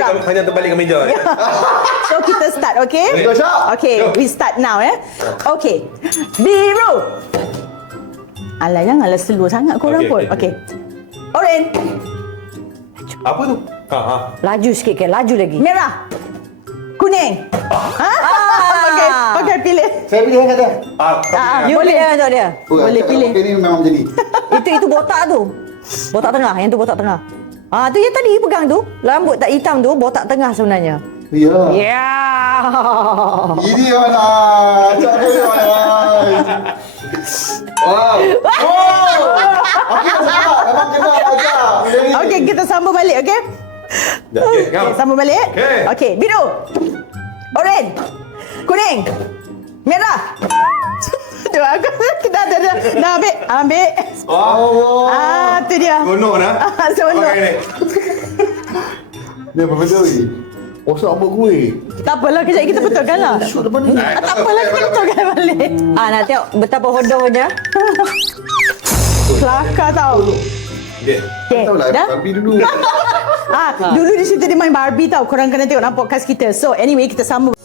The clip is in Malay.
orang. Hanya terbalik ke meja. So kita start, okay? Go, Syah. Okay, we start now Okay. Biru. Alah, janganlah slow sangat korang Okay, pun. okay. Okay. Oren. Apa tu? Laju sikit ke? Laju lagi. Merah. Kuning. Okay, okay, pilih. Saya pilih yang kata. Boleh dia untuk dia. Boleh pilih. Okey, ni memang jadi. Itu botak tu. Botak tengah. Yang tu botak tengah. Tu yang tadi pegang tu. Rambut tak hitam tu. Botak tengah sebenarnya. Ya. Ya. Ini mana? Cakap dia mana? Wow. Okey, sabar. Abang kena ajak. Okay, kita sambung balik, okay? Okay, Okay, sambung balik. Okay. Okay, biru. Oren. Kuning. Merah. Tu aku kita dah ambil. Oh. Tu dia. Gonok dah. Seronok. Pakai ni. Dia apa betul ni? Rosak rambut gue. Tak apalah, kejap kita betulkan lah. Shoot depan ni. Tak apalah, kita betulkan balik. Nak tengok betapa hodohnya. Kelakar tau. Okay. Okay, Tahu lah, dah? Barbie dulu. Dulu di situ dia main Barbie tau. Korang kena tengok podcast kita. So anyway, kita sambung.